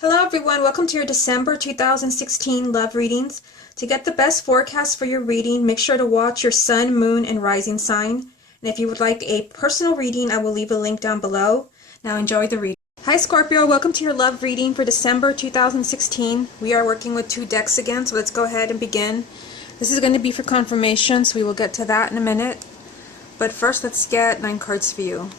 Hello everyone, welcome to your December 2016 love readings. To get the best forecast for your reading, make sure to watch your sun, moon, and rising sign. And if you would like a personal reading, I will leave a link down below. Now enjoy the reading. Hi Scorpio, welcome to your love reading for December 2016. We are working with 2 decks again, so let's go ahead and begin. This is going to be for confirmation, so we will get to that in a minute. But first, let's get 9 cards for you.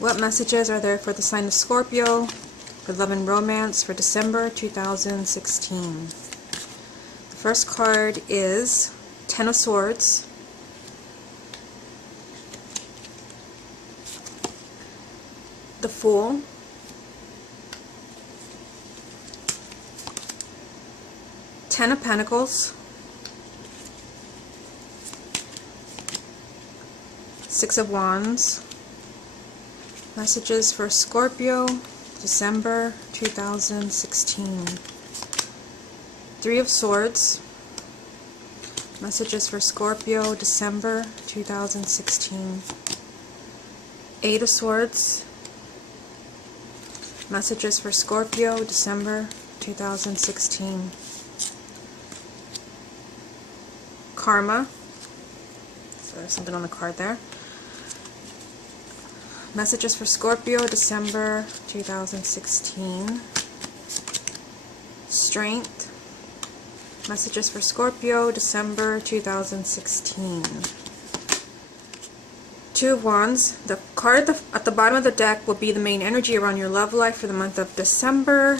What messages are there for the sign of Scorpio for love and romance for December 2016? The first card is Ten of Swords, the Fool, Ten of Pentacles, Six of Wands. Messages for Scorpio, December 2016. Three of Swords. Messages for Scorpio, December 2016. Eight of Swords. Messages for Scorpio, December 2016. Karma. So there's something on the card there. Messages for Scorpio, December 2016. Strength. Messages for Scorpio, December 2016. Two of Wands. The card at the bottom of the deck will be the main energy around your love life for the month of December.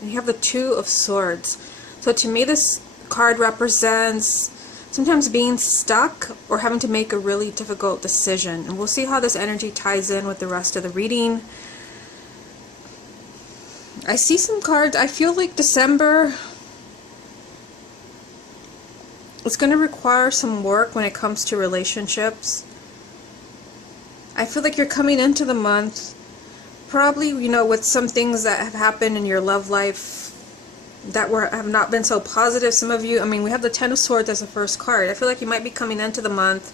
And you have the Two of Swords. So to me, this card represents sometimes being stuck or having to make a really difficult decision. And we'll see how this energy ties in with the rest of the reading. I see some cards. I feel like December is going to require some work when it comes to relationships. I feel like you're coming into the month probably, you know, with some things that have happened in your love life that have not been so positive. Some of you, I mean, we have the Ten of Swords as the first card. I feel like you might be coming into the month.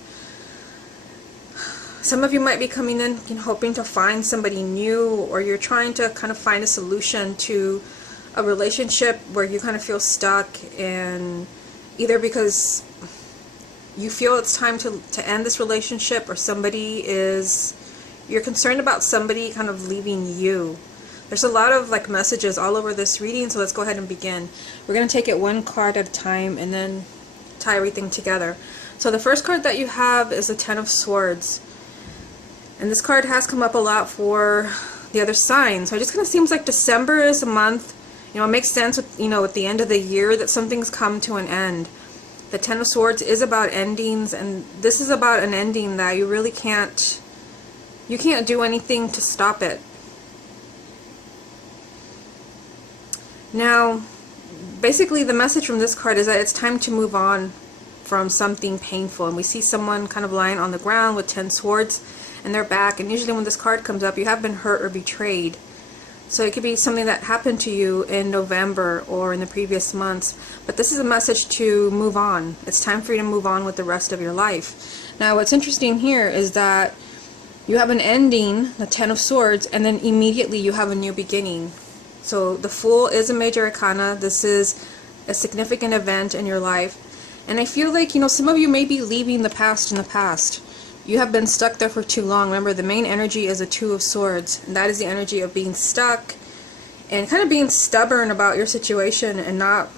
Some of you might be coming in, you know, hoping to find somebody new, or you're trying to kind of find a solution to a relationship where you kind of feel stuck, and either because you feel it's time to end this relationship, or you're concerned about somebody kind of leaving you. There's a lot of like messages all over this reading, so let's go ahead and begin. We're going to take it one card at a time and then tie everything together. So the first card that you have is the Ten of Swords. And this card has come up a lot for the other signs. So it just kind of seems like December is a month, you know, it makes sense with, you know, at the end of the year that something's come to an end. The Ten of Swords is about endings, and this is about an ending that you really can't do anything to stop it. Now, basically the message from this card is that it's time to move on from something painful. And we see someone kind of lying on the ground with 10 swords in their back. And usually when this card comes up, you have been hurt or betrayed. So it could be something that happened to you in November or in the previous months. But this is a message to move on. It's time for you to move on with the rest of your life. Now, what's interesting here is that you have an ending, the Ten of Swords, and then immediately you have a new beginning. So the Fool is a major arcana. This is a significant event in your life. And I feel like, you know, some of you may be leaving the past in the past. You have been stuck there for too long. Remember, the main energy is a Two of Swords. And that is the energy of being stuck and kind of being stubborn about your situation and not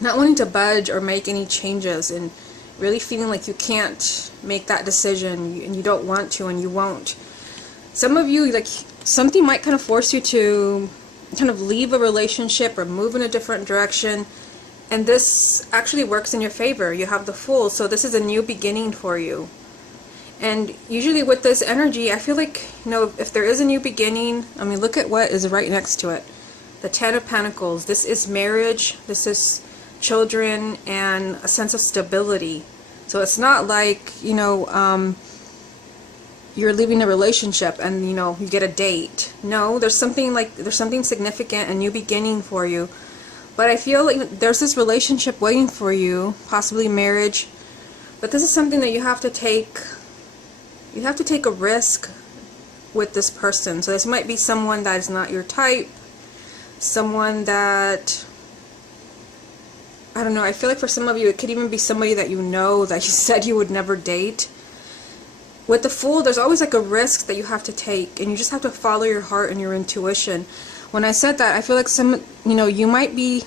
wanting to budge or make any changes, and really feeling like you can't make that decision and you don't want to and you won't. Some of you, like, something might kind of force you to kind of leave a relationship or move in a different direction, and this actually works in your favor. You have the Fool, so this is a new beginning for you. And usually with this energy, I feel like, you know, if there is a new beginning, I mean, look at what is right next to it. The Ten of Pentacles. This is marriage, this is children, and a sense of stability. So it's not like, you know, you're leaving a relationship and, you know, you get a date. No, there's something significant, a new beginning for you. But I feel like there's this relationship waiting for you, possibly marriage. But this is something that you have to take a risk with this person. So this might be someone that is not your type, someone that, I don't know, I feel like for some of you it could even be somebody that you know that you said you would never date. With the Fool, there's always like a risk that you have to take, and you just have to follow your heart and your intuition. When I said that, I feel like you might be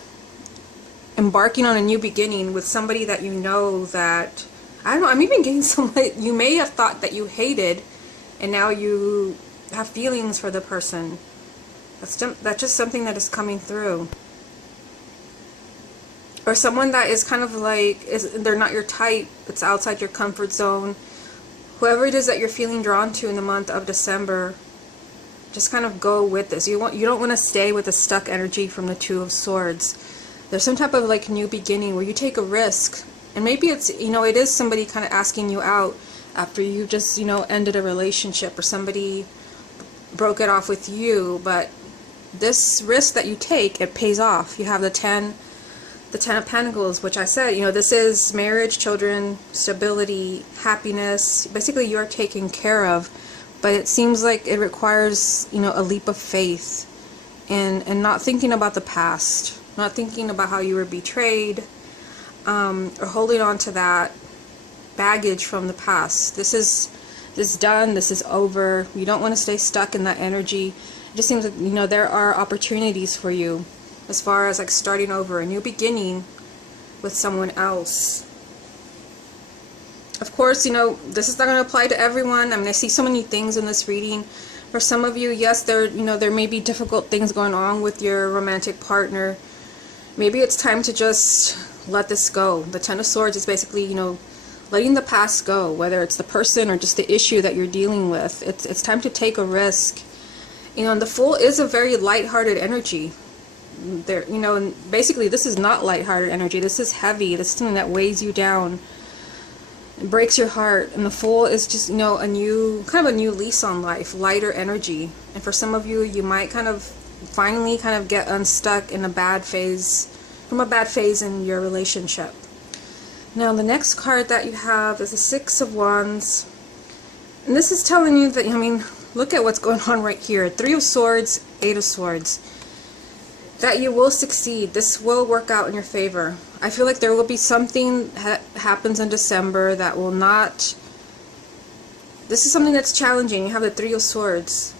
embarking on a new beginning with somebody that you know that, I don't know, I'm even getting somebody you may have thought that you hated, and now you have feelings for the person. That's just something that is coming through. Or someone that is kind of like, they're not your type, it's outside your comfort zone. Whoever it is that you're feeling drawn to in the month of December, just kind of go with this. You don't want to stay with the stuck energy from the Two of Swords. There's some type of like new beginning where you take a risk, and maybe it's, it is somebody kind of asking you out after you just, ended a relationship, or somebody broke it off with you. But this risk that you take, it pays off. You have the Ten of Pentacles, which I said, this is marriage, children, stability, happiness. Basically, you're taken care of, but it seems like it requires, a leap of faith, and not thinking about the past, not thinking about how you were betrayed, or holding on to that baggage from the past. This is done. This is over. You don't want to stay stuck in that energy. It just seems like, there are opportunities for you as far as like starting over, a new beginning with someone else. Of course, this is not going to apply to everyone. I mean, I see so many things in this reading. For some of you, yes, there may be difficult things going on with your romantic partner. Maybe it's time to just let this go. The Ten of Swords is basically, letting the past go, whether it's the person or just the issue that you're dealing with. It's time to take a risk. And the Fool is a very lighthearted energy. Basically this is not lighthearted energy. This is heavy. This is something that weighs you down. It breaks your heart. And the Fool is just, a new lease on life, lighter energy. And for some of you, you might finally get unstuck in a bad phase in your relationship. Now the next card that you have is the Six of Wands. And this is telling you that, look at what's going on right here. Three of Swords, Eight of Swords. That you will succeed. This will work out in your favor. I feel like there will be something that happens in December that will not... This is something that's challenging. You have the Three of Swords.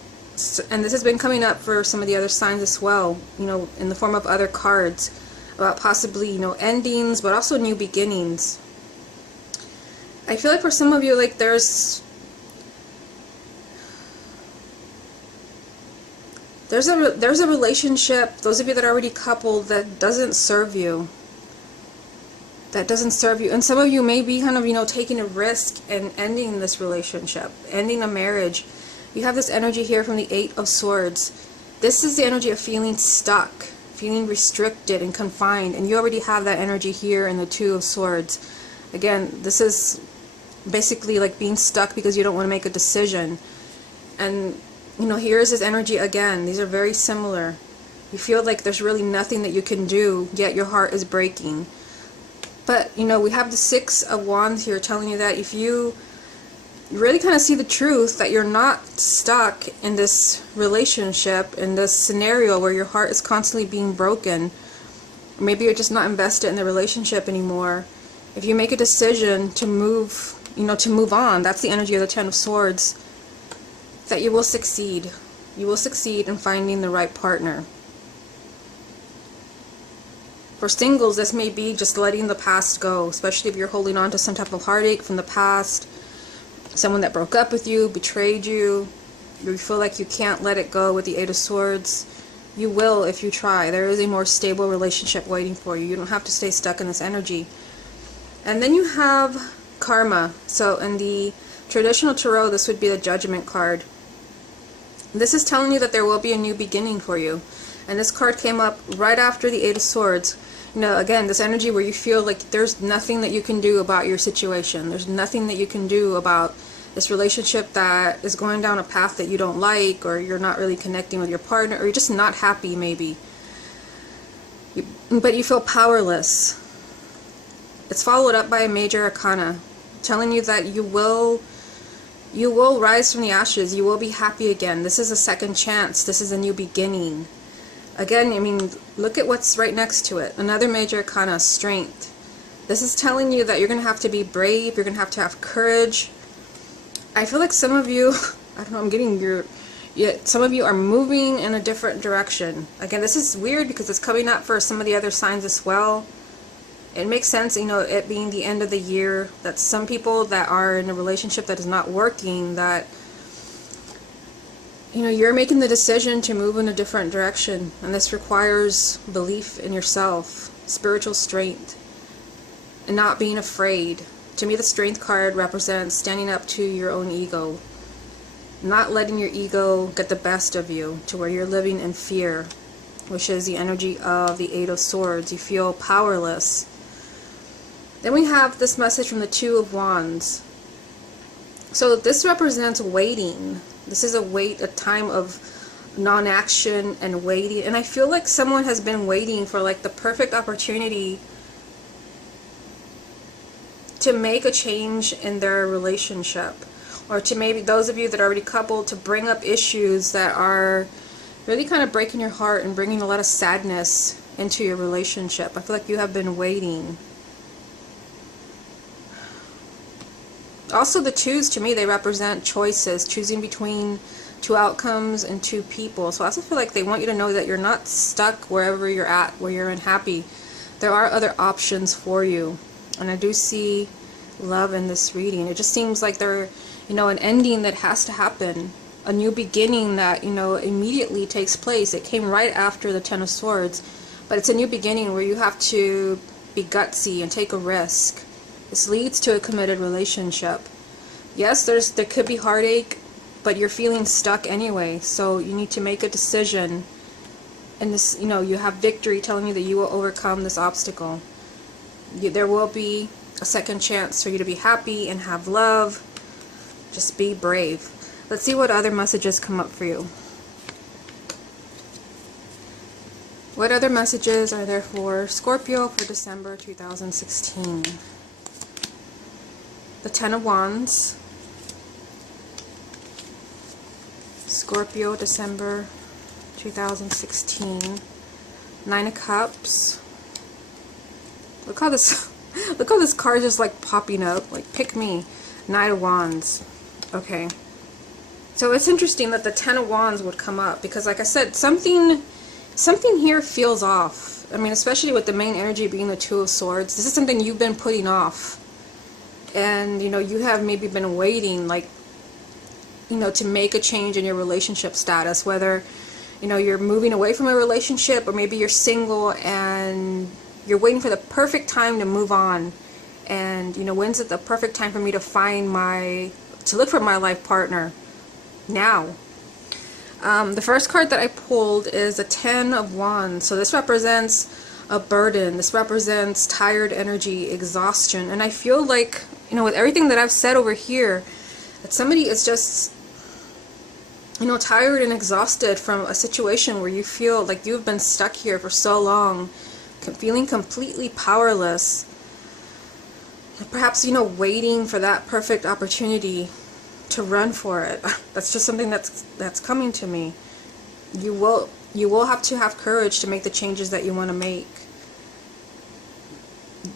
And this has been coming up for some of the other signs as well, in the form of other cards. About possibly, endings, but also new beginnings. I feel like for some of you, like there's a relationship, those of you that are already coupled, that doesn't serve you. And some of you may be taking a risk and ending this relationship, ending a marriage. You have this energy here from the Eight of Swords. This is the energy of feeling stuck, feeling restricted and confined, and you already have that energy here in the Two of Swords. Again, this is basically like being stuck because you don't want to make a decision. And here's this energy again. These are very similar. You feel like there's really nothing that you can do, yet your heart is breaking. But, we have the Six of Wands here telling you that if you really see the truth, that you're not stuck in this relationship, in this scenario where your heart is constantly being broken. Maybe you're just not invested in the relationship anymore. If you make a decision to move on, that's the energy of the Ten of Swords, that you will succeed. You will succeed in finding the right partner. For singles, this may be just letting the past go, especially if you're holding on to some type of heartache from the past, someone that broke up with you, betrayed you, you feel like you can't let it go with the Eight of Swords. You will if you try. There is a more stable relationship waiting for you. You don't have to stay stuck in this energy. And then you have Karma. So in the traditional tarot, this would be the Judgment card. This is telling you that there will be a new beginning for you. And this card came up right after the Eight of Swords. Again, this energy where you feel like there's nothing that you can do about your situation. There's nothing that you can do about this relationship that is going down a path that you don't like, or you're not really connecting with your partner, or you're just not happy maybe. But you feel powerless. It's followed up by a Major Arcana telling you that you will You will rise from the ashes. You will be happy again. This is a second chance. This is a new beginning. Again, I mean, look at what's right next to it. Another major arcana, strength. This is telling you that you're going to have to be brave. You're going to have courage. I feel like some of you, I don't know, I'm getting your, yeah, some of you are moving in a different direction. Again, this is weird because it's coming up for some of the other signs as well. It makes sense, you know, it being the end of the year, that some people that are in a relationship that is not working, that, you know, you're making the decision to move in a different direction. And this requires belief in yourself, spiritual strength, and not being afraid. To me, the strength card represents standing up to your own ego, not letting your ego get the best of you to where you're living in fear, which is the energy of the Eight of Swords. You feel powerless. Then we have this message from the Two of Wands. So this represents waiting. This is a time of non-action and waiting. And I feel like someone has been waiting for like the perfect opportunity to make a change in their relationship. Or to maybe those of you that are already coupled, to bring up issues that are really kind of breaking your heart and bringing a lot of sadness into your relationship. I feel like you have been waiting. Also, the twos, to me, they represent choices, choosing between two outcomes and two people. So I also feel like they want you to know that you're not stuck wherever you're at, where you're unhappy. There are other options for you. And I do see love in this reading. It just seems like there, you know, an ending that has to happen, a new beginning that, you know, immediately takes place. It came right after the Ten of Swords, but it's a new beginning where you have to be gutsy and take a risk. This leads to a committed relationship. Yes, there could be heartache, but you're feeling stuck anyway, so you need to make a decision. And this, you know, you have victory telling you that you will overcome this obstacle. There will be a second chance for you to be happy and have love. Just be brave. Let's see what other messages come up for you. What other messages are there for Scorpio for December 2016? The Ten of Wands. Scorpio, December 2016. Nine of Cups. Look how this card is like popping up. Like, pick me. Knight of Wands. Okay. So it's interesting that the Ten of Wands would come up because, like I said, something here feels off. I mean, especially with the main energy being the Two of Swords. This is something you've been putting off. And, you know, you have maybe been waiting, like, you know, to make a change in your relationship status. Whether, you know, you're moving away from a relationship or maybe you're single and you're waiting for the perfect time to move on. And, you know, when's it the perfect time for me to find to look for my life partner? Now. The first card that I pulled is the Ten of Wands. So this represents a burden. This represents tired energy, exhaustion. And I feel like, you know, with everything that I've said over here, that somebody is just, you know, tired and exhausted from a situation where you feel like you've been stuck here for so long, feeling completely powerless. Perhaps, you know, waiting for that perfect opportunity to run for it. That's just something that's coming to me. You will have to have courage to make the changes that you want to make.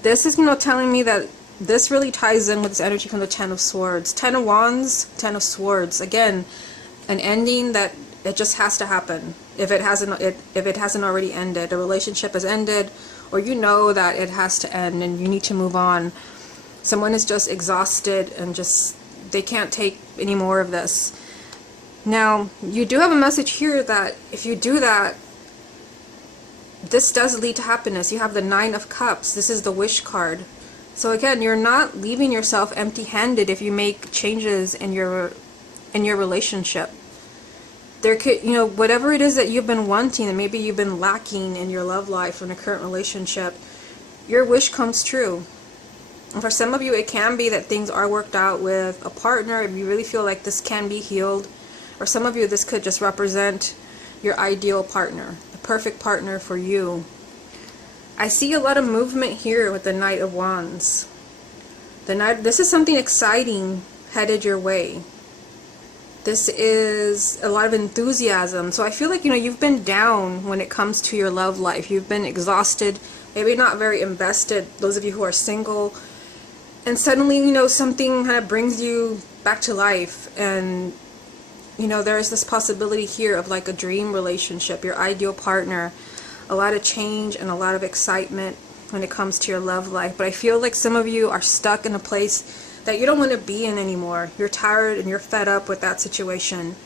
This is, you know, telling me that this really ties in with this energy from the Ten of Swords. Ten of Wands, Ten of Swords. Again, an ending that it just has to happen. If it hasn't already ended, a relationship has ended, or you know that it has to end and you need to move on. Someone is just exhausted and just, they can't take any more of this. Now, you do have a message here that if you do that, this does lead to happiness. You have the Nine of Cups. This is the wish card. So again, you're not leaving yourself empty-handed if you make changes in your relationship. There could, you know, whatever it is that you've been wanting and maybe you've been lacking in your love life in a current relationship, your wish comes true. And for some of you, it can be that things are worked out with a partner, if you really feel like this can be healed. Or some of you, this could just represent your ideal partner, the perfect partner for you. I see a lot of movement here with the Knight of Wands. This is something exciting headed your way. This is a lot of enthusiasm. So I feel like, you've been down when it comes to your love life. You've been exhausted, maybe not very invested, those of you who are single. And suddenly, something kind of brings you back to life. And, there's this possibility here of like a dream relationship, your ideal partner, a lot of change and a lot of excitement when it comes to your love life. But I feel like some of you are stuck in a place that you don't want to be in anymore. You're tired and you're fed up with that situation.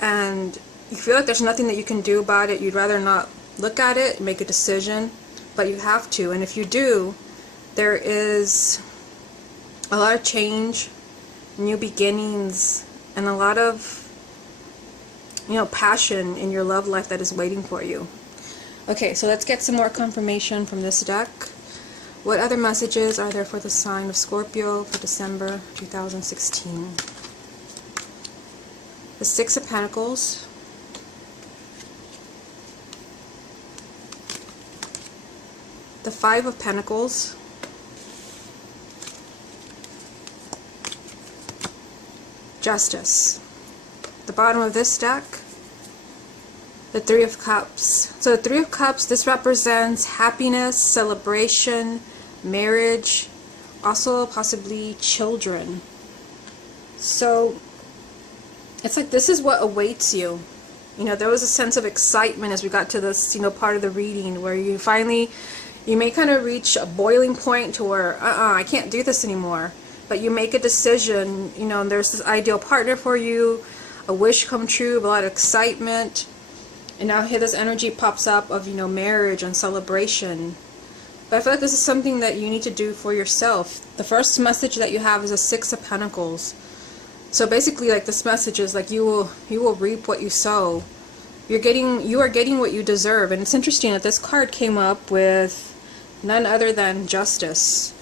And you feel like there's nothing that you can do about it. You'd rather not look at it, make a decision, but you have to. And if you do, there is a lot of change, new beginnings, and a lot of, passion in your love life that is waiting for you. Okay, so let's get some more confirmation from this deck. What other messages are there for the sign of Scorpio for December 2016? The Six of Pentacles, the Five of Pentacles, Justice. The bottom of this deck, the Three of Cups. So the Three of Cups, this represents happiness, celebration, marriage, also possibly children. So it's like this is what awaits you. There was a sense of excitement as we got to this, part of the reading where you may kind of reach a boiling point to where, I can't do this anymore. But you make a decision, and there's this ideal partner for you, a wish come true, a lot of excitement. And now here this energy pops up of, marriage and celebration. But I feel like this is something that you need to do for yourself. The first message that you have is a Six of Pentacles. So basically, like, this message is like you will reap what you sow. You are getting what you deserve. And it's interesting that this card came up with none other than Justice.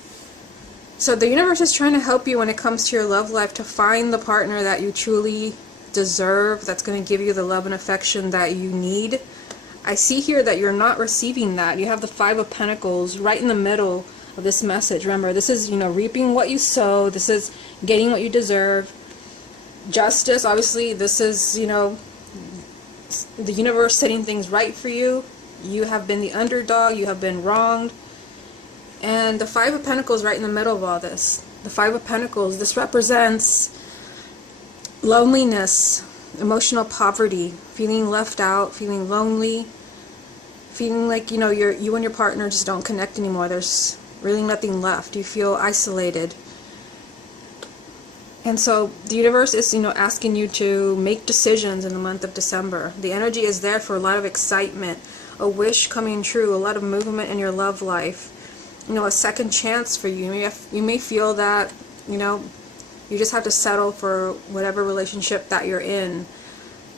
So the universe is trying to help you when it comes to your love life to find the partner that you truly deserve, that's going to give you the love and affection that you need. I see here that you're not receiving that. You have the Five of Pentacles right in the middle of this message. Remember, this is, reaping what you sow. This is getting what you deserve. Justice, obviously, this is, the universe setting things right for you. You have been the underdog. You have been wronged. And the Five of Pentacles right in the middle of all this. The Five of Pentacles, this represents loneliness, emotional poverty, feeling left out, feeling lonely, feeling like, you and your partner just don't connect anymore. There's really nothing left. You feel isolated. And so the universe is, asking you to make decisions in the month of December. The energy is there for a lot of excitement, a wish coming true, a lot of movement in your love life. A second chance for you. You may feel that, you just have to settle for whatever relationship that you're in.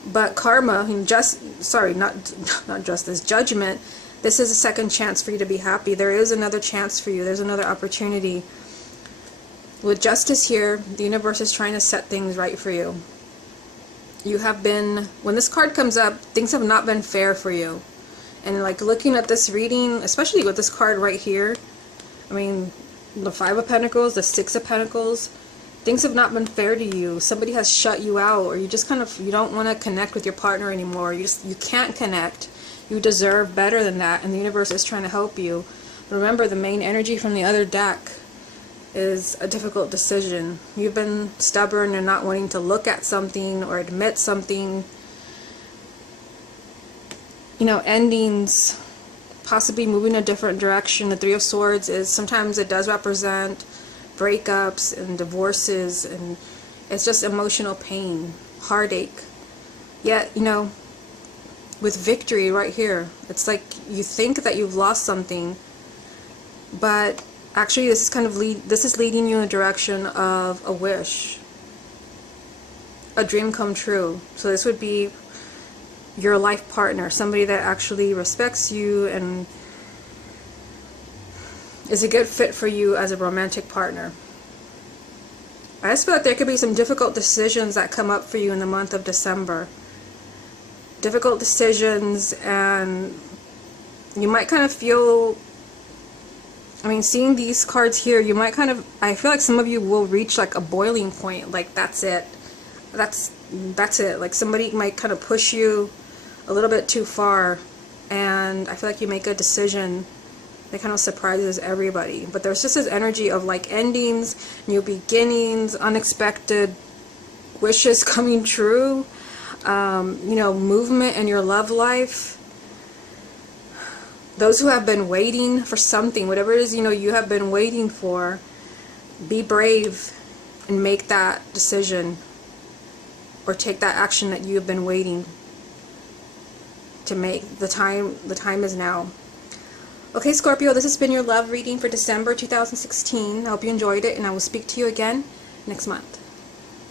But karma, not justice, judgment, this is a second chance for you to be happy. There is another chance for you. There's another opportunity. With Justice here, the universe is trying to set things right for you. You have been, when this card comes up, things have not been fair for you. And like looking at this reading, especially with this card right here, the Five of Pentacles, the Six of Pentacles, things have not been fair to you. Somebody has shut you out, or you just you don't want to connect with your partner anymore. You can't connect. You deserve better than that, and the universe is trying to help you. Remember, the main energy from the other deck is a difficult decision. You've been stubborn and not wanting to look at something or admit something. Endings, possibly moving a different direction. The Three of Swords is, sometimes it does represent breakups and divorces, and it's just emotional pain, heartache. Yet, with victory right here, it's like you think that you've lost something, but actually this is leading you in a direction of a wish, a dream come true. So this would be your life partner, somebody that actually respects you and is a good fit for you as a romantic partner. I just feel like there could be some difficult decisions that come up for you in the month of December. Difficult decisions, and you might kind of feel, seeing these cards here, you might I feel like some of you will reach like a boiling point, like that's it. that's it. Like somebody might kind of push you a little bit too far, and I feel like you make a decision that kind of surprises everybody. But there's just this energy of like endings, new beginnings, unexpected wishes coming true, you know, movement in your love life. Those who have been waiting for something, whatever it is, you know, you have been waiting for, be brave and make that decision or take that action that you have been waiting to make. The time is now. Okay, Scorpio, this has been your love reading for December 2016. I hope you enjoyed it, and I will speak to you again next month.